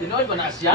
Tinood ba na siya?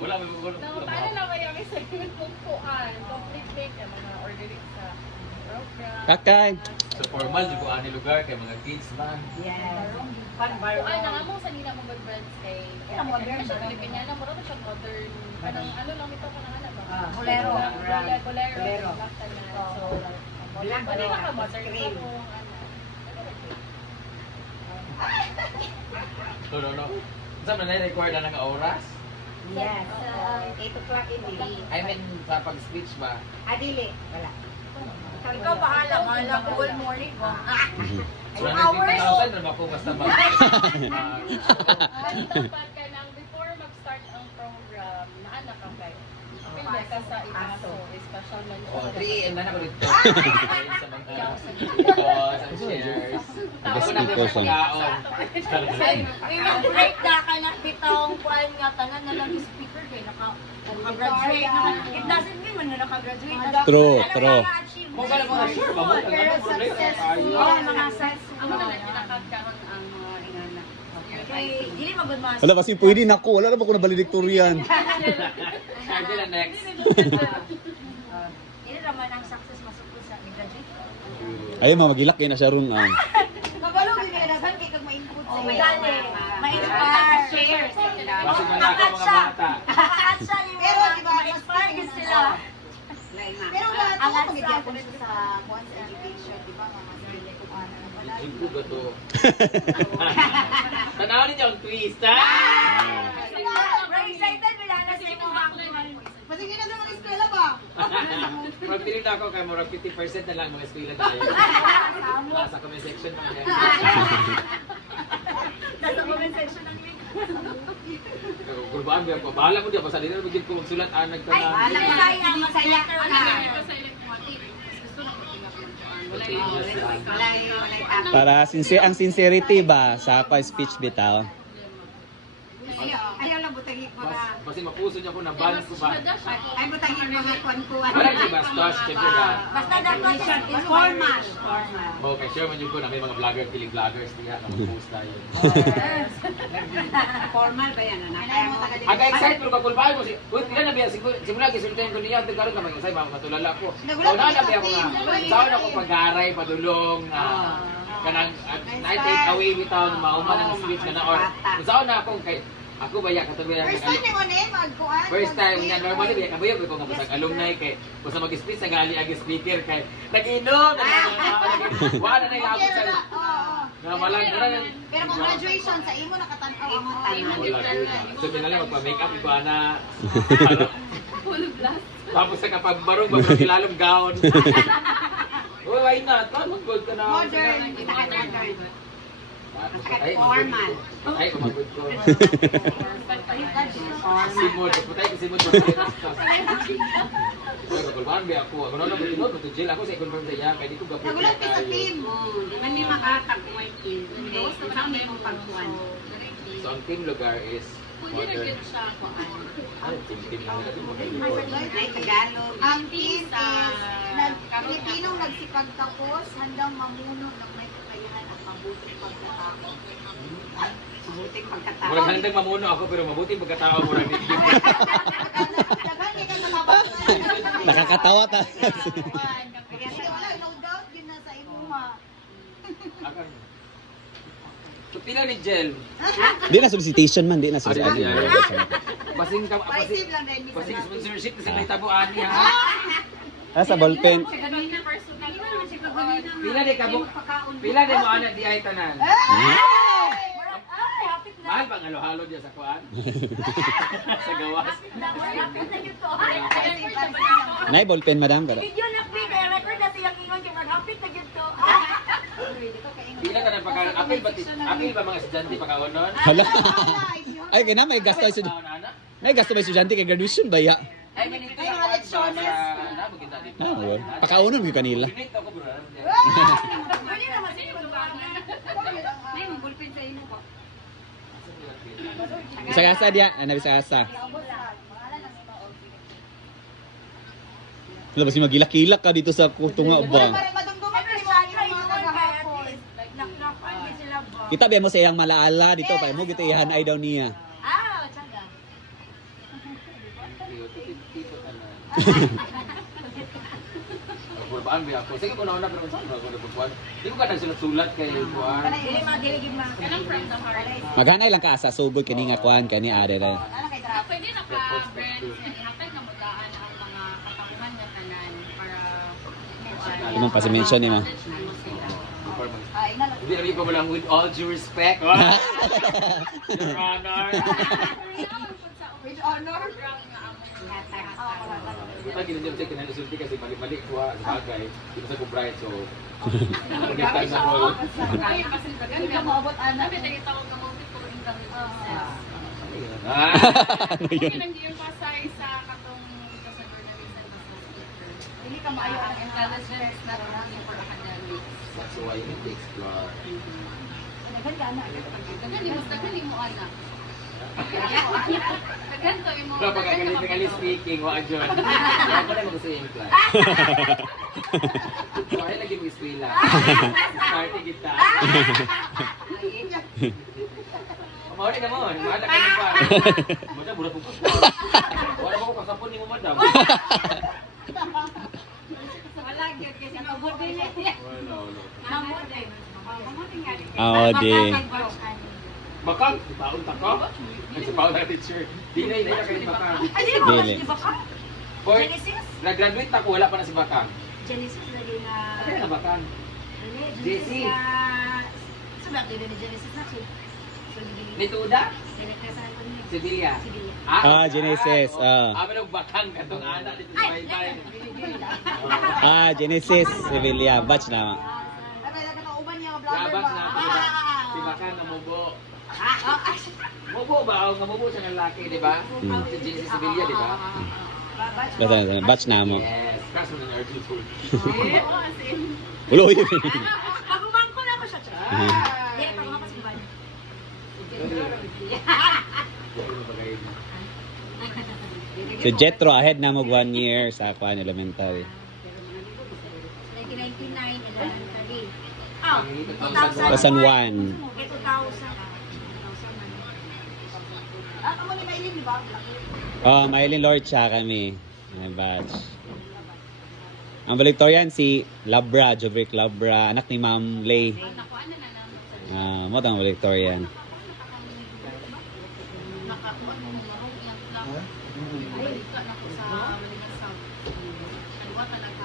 Wala may magulo. Paano na ba yung segment kung kuan? Complete make mga ordering sa program. Kakay. Sa formal, di ko ani lugar kay mga kids man. Yes. Kuan na mo sa nila mga friends kay. Kaya modern Siya ba? kanya na mo siya modern. Kanang ano lang ito kanang ano ba? Bolero. Bolero. So, Bilang ano bolero. ka modern Screen. No. Saan man na-record na ng oras? Yes. 8 o'clock in the I mean, sa pag-speech ba? Adili. Wala. Ikaw bahala, bahala ko all morning ko. 250,000 na ako basta mag... Ano dapat ka nang before mag-start ang program, naanak ka kayo? Pilde ka sa itaso, special mention. Oh, 3 and na ako dito. Sa mga... sa shares. Ako na ko sa pagkaon. Break na ka na bitong kuan nga tanan na lang speaker kay naka-graduate na. It doesn't mean man na naka-graduate. True. Mo ba na mga sure ba mo? Pero Ano problema successful. tayo? Mga successful. Ang mga nakakaroon ang mga ingana. Kay dili magud mas. Wala kasi pwede na ako. Wala na ba ko na valedictorian? Charge na next. Dili naman ang success masukod sa graduate. Ayun, magilak kayo na siya ron. Kabalo, binirasan kay kag ma-input sa iyo. Ma-inspire. Share. Basta man ako mga bata. Pero di ba, mas Ma-inspire sila. Pero lahat ako mag-iapon sa once education, di ba? Mga sila kung ano. Singko ba to? Tanaw ninyo ang twist, ha? Very excited bila na sa mga Masigin na sa mga eskwela ba? Pagpili na ako kay murag 50% na lang mga eskwela tayo. Sa comment section mga yan. Nasa comment section ng link. Kurbaan ba ako? Bahala mo di ako. Sa lina mo din ko magsulat anag ka na. Saya ka. Para ang sincerity ba sa speech bitaw? Ayaw lang butagi mga... Kasi mapuso niya ako na ban ko ba? Ay butagi mga kuan-kuan. Wala niya bastos, syempre ba? Basta dapat Is formal. Okay, sure man yun ko na may mga vlogger, feeling vloggers niya na mag-post tayo. Formal ba yan? Kaya mo taga Aga-excite pero kakulbaan mo. Uy, tila na biya. Simula, gisultahin ko niya. Ang karoon naman. Kasi matulala ko. Una na biya ko nga. Saan ako pag-aray, padulong. Kanang night take away bitaw na mauman ang speech ka na. Or saan na akong kay... Ako ba yan? Katulad yan. First time ni mo na eh, magkuhan. First time nga normally biya kabuyo ko nga basag alumni kay basta mag-speech sa gali ag speaker kay nag-inom wala na ilabot sa na malang Pero kung graduation, sa imo nakatanaw ang so pinala magpa-make up ko ana full blast tapos sa kapag barong ba kilalong gown oh why not mag-good ka na modern. Kita ka modern. Formal. Ay, umagod ko. Simod, putay ko simod. Uy, magkulbaan ba ako? Ako na lang matinod, matujil ako sa i-confirm sa iya, kaya di ko gapit Nagulat ka sa team. Di man niya makatagmay team. Hindi, saan niya mong pagkuhan. So, ang team lugar is modern. Ay, team lang natin. Ay, Tagalog. Ang team is Pilipinong nagsipagtapos, handang mamuno ng may kakayahan at mabuting pagkatao. Mabuting pagkatao. Murag handang mamuno ako, pero mabuting pagkatao mo rin. Dagan ka na mabasa. Nakakatawa ta. Kasi wala, no doubt yun na sa imo ha. So, pila ni Jel? Di na solicitation man, di na solicitation. Basing ka, Paisip lang rin. basing sponsorship kasi may tabuan niya. Sa ballpen. Kanina personal naman siya kaganina. Pila di ka pila di mo anak di ay tanan. Mahal pang halo-halo diya sa kuan. Sa gawas. Nay ballpen madam kada. Video na play kaya record na siyang ingon kay maghapit na gyud to. Pila ka na pagka apil ba mga estudyante pagkaonon? Hala. Ay kina may gasto ay may gasto ba estudyante kay graduation ba ya? Ay ganito sa mga leksyones. Na magkita dito. Well. Pakaunon gyud kanila. Ganito ako bro. Pwede naman siya magbaga. May mabulpin sa ino ko. Bisagasa dia, ana Bisagasa. Wala ba si magilak-ilak ka dito sa kutunga ba? Madumduman ko yung mga kagahapon. Kita biya mo sa iyang malaala dito pa mo kita ihan ay daw niya. Ah, tsaga. Kurbaan biya ako. Sige ko nauna pero saan ako nagpupuan. Di ko ka nagsulat-sulat kay Kuan. Dili magiligid ma. Kanang from the heart. Maghanay lang ka sa sugod kini nga kuan kani are ra. Ano kay drop? Pwede na ka-brands, ihatag na mudaan ang mga katanguhan nga tanan para Imong pa-mention ni mo. Ah, ina lang. Hindi namin pa lang with all due respect. Your Honor. With honor. Kita ginandiyan siya kinanasulti kasi balik-balik ko sa bagay. Di ba sa kubright so. Pagkita na ko. Ay, kasi bagan Hindi ka maabot anak. Sabi tayo tawag ka multiple intelligence. Ah. Hindi lang yung pasay sa katong sa journalism Hindi ka maayo ang intelligence na only for academics. That's why you need to explore. Daghan ka anak. Daghan mo anak. Daghan to imo. Pero pag kagaling speaking, wa John. Kaya pa rin mag-say yung class. So, ay lagi mo eskwela. Starting kita. Mawali ka mo, mahal ka niyo pa. Madam, mura po po. Wala ba ko kasapon ni mo, madam? Wala gyud kasi mabot din niya. Wala, wala. Mamot din. Mamot din nga. Oo, di. Bakang, baon ta ko? Sa baon na teacher. Di na kayo ni Bakang. Ay, di ba Dili. di ba ka? Boy, Genesis? nag-graduate ako, wala pa na si Bakang. Genesis lagi na. Ano na Bakang? Genesis JC. na. Sabi din ni Genesis na siya. So, Nituda? Dinagkasan ko niya. Sevilla. Sevilla. Ah, Genesis, Amin ang Bakang, katong anak dito sa baybay. Genesis Sevilla batch na. Sabi na nakauban niya vlogger Labas na ako. Si Bakang na mubo. Mubo ba? O, ngamubo siya ng laki, di ba? Si Genesis Sevilla, di ba? Basta batch na mo. Yes. Kaso na nerd food. Oo, as in. Ulo yun. Pagumang ko na ako siya. Hindi, pagumang ko sa iba. Si Jetro ahead na mo 1 year sa Kwan Elementary. 1999, elementary. Ah, 2001. 2000. Ah, kamo ni Maylin, di ba? Oh, Maylin Lord siya kami. May batch. Ang Victorian si Labra, Jovic Labra, anak ni Ma'am Lay. Nakuha na lang. Mo tang Victorian. Nakakuha mo ng marong iyang club. Balik ka na ko sa Manila South. Kalwa talaga.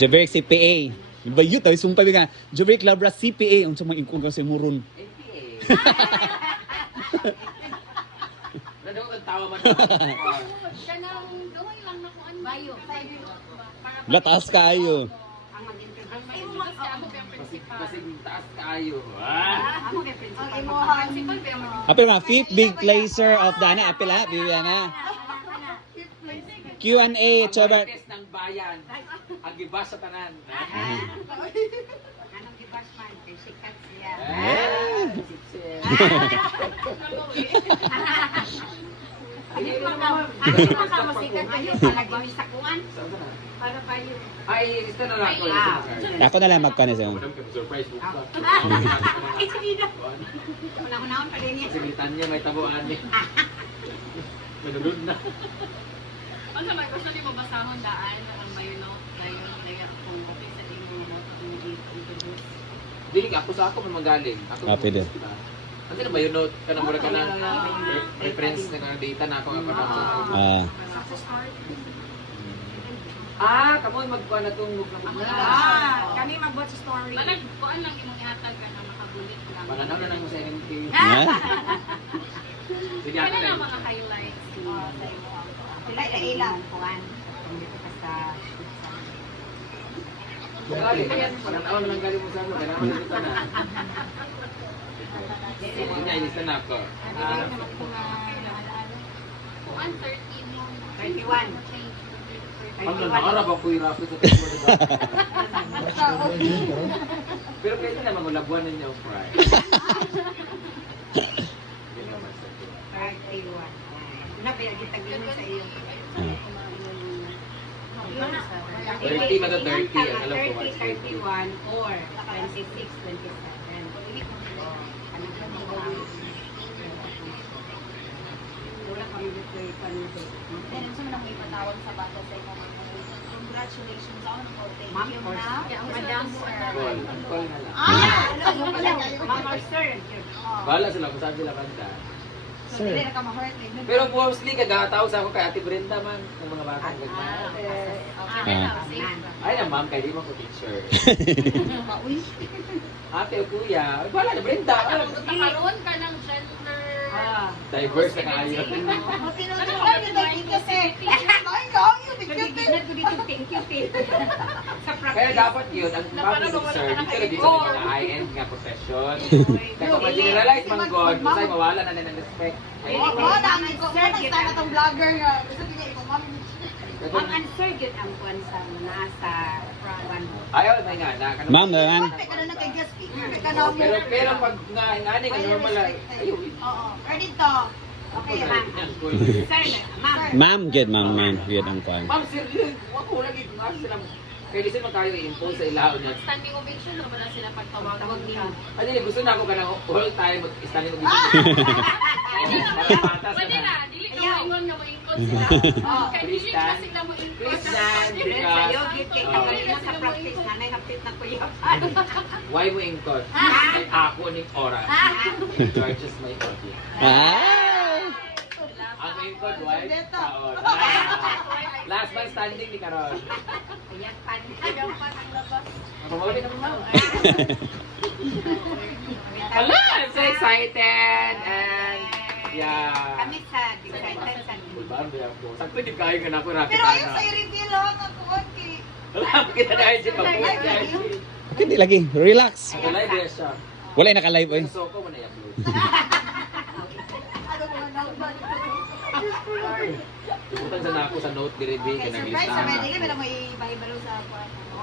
Jovic CPA. Bayut tayo sumpay ka. Jovic Labra CPA unsa man ingkong kasi muron. Nado ang tawa man. Kanang gawin lang na kuan bayo. Lataas kayo. Ang mag-introduce kasi amo kay principal. Kasi taas kaayo. Ah. Amo kay principal. Ang imuhan. Principal kay mag Apil mga fifth big placer of the ana apil ha bibiya na. Q&A chobar. Test ng bayan. Ang giba sa tanan. Anong gibas man? Sikat siya. Hindi ka masikat kayo. Palagi sa kuan. Para kayo. Ay, ito na lang ako. Ako na lang magkano sa Madam, kaya surprise mo ka. Ay, sige na. Unang-unahon pa din niya. Kasi militan niya, may tabuan niya. Manunod na. Ano may gusto ni mo basahon daan ang bayo dayon kaya kung okay sa inyo mo introduce. Dili ka, ako sa ako man magaling. Ako Pwede. Ano na ba yun? Ka na mura ka na reference na data na ako. Kamu magkuha na itong Kami mag-watch story. Manag kuan lang imong ihatag ka na makabulit lang. Mananaw na lang mo sa NMT. Sige, Kaya ako na lang. mga highlights. Sila ilang kuan. Galing. Pananaw na lang galing mo sa ano. Kailangan mo dito na. Hindi, ilista na ako. Kuan 13 mo. 31. Ang nangarap ako yung rapid sa tingin mo. Pero pwede naman ulabuan ninyo, Fry. 31. Napaya kita gawin sa iyo. Ah. 30 man to 30. Ang alam ko 30, 31 or 26, 27. Wala kami dito ipanuto. Then, gusto mo nang may patawag sa bata sa imo. Congratulations ako ng thank Ma'am, you or na. Madam, sir. Call. Call na lang. Ano pala kayo? Ma'am or sir. Bahala sila kung saan sila banda. So, dili na ka ma-hurt. Pero mostly, kagataw sa ako kay Ate Brenda man. Ng mga bata. Ay na ma'am, kaya di mo ko teacher. Uy. Ate o kuya. Ay, bahala na Brenda. Nakaroon ka ng gender. Diverse na kayo. Pinuntukan yung daging kasi. Ay, kami yung bigyan. Nagiginat ko dito, thank you, thank you. Sa Kaya practice. dapat yun, ang public serve, dito na dito sa mga high-end nga profession. Kaya kung ma-generalize man God, kasi mawala na ng respect. Oo, dami ko. Kaya nag-start na tong vlogger nga. Gusto niya ikaw, mami. Ma'am, answer yun ang kuwan sa nasa one. Ayaw, may nga na. Ma'am, naman. May ka na kay guest speaker. May ka na mo. Pero pag nga ingani ka normal ay, ayaw. Oo. Ready to. Okay, ma'am. Sir, ma'am. Ma'am, good ma'am, ma'am. Good ang kwan. Ma'am, sir, yun. Wako lagi kung asa sila. Kaya di sila kayo i-impose sa ilaon niya. Standing ovation na ba na sila pagtawag ka? Ano yun, gusto na ako ka ng all time mag-standing ovation. Pwede na, dili ka mo nga mo-ingkod sila. Kaya dili ka sila mo-ingkod. Please stand Friends, because sa'yo, git kay kanina sa practice, nanay hapit na kuyapan. why mo ingkod? Ay ako ni oras. Charges my body. Ah! Ang ingkod, why? Taon. Last man standing ni Karol. Kuyapan. Ayaw pa ng labas. Mapamawali naman ma'am. Hala, I'm so excited and yeah. Kami sa excited sa Bambi ako. Sakto di kayo ka na ako rapid Pero ayun sa i-reveal ha. Nakuha kay. Wala, kita na IG pag-post. Hindi lagi. Relax. Ako live yan siya. Wala yung naka-live eh. Gusto ko mo na i-upload. Ano mo na Ibutan sa na ako sa note dire-dire Okay, ka ng surprise sa listahan. wedding. May may ibahibalo sa kwarto.